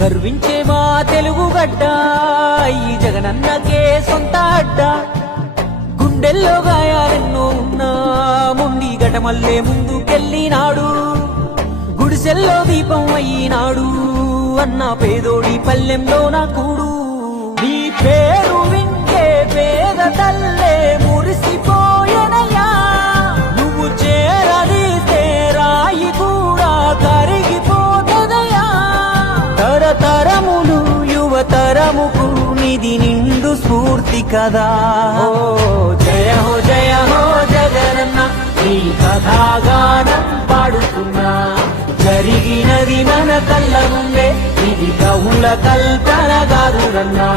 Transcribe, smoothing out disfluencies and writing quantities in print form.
గర్వించే మా తెలుగు గడ్డ ఈ జగనన్నకే సొంత అడ్డ గుండెల్లో గాయాలెన్నో ఉన్నా ముండి గటమల్లే ముందుకెళ్ళినాడు గుడిసెల్లో దీపం అయినాడు అన్న పేదోడి పల్లెంలో నా కూడు నీ పేరు వింటే పేద తల్లే మురిసిపోయనయ్యా నువ్వు చేరదీస్తే రాయి కూడా కరిగిపోతదయ్యా తరతరములు యువతరముకు నిధి నిండు స్ఫూర్తి కదా జయ హో జగనన్న నీ కథాగానం పాడుతున్నా జరిగినది మన కళ్ళ ముందే ఇది కవుల కల్పన కాదురన్నా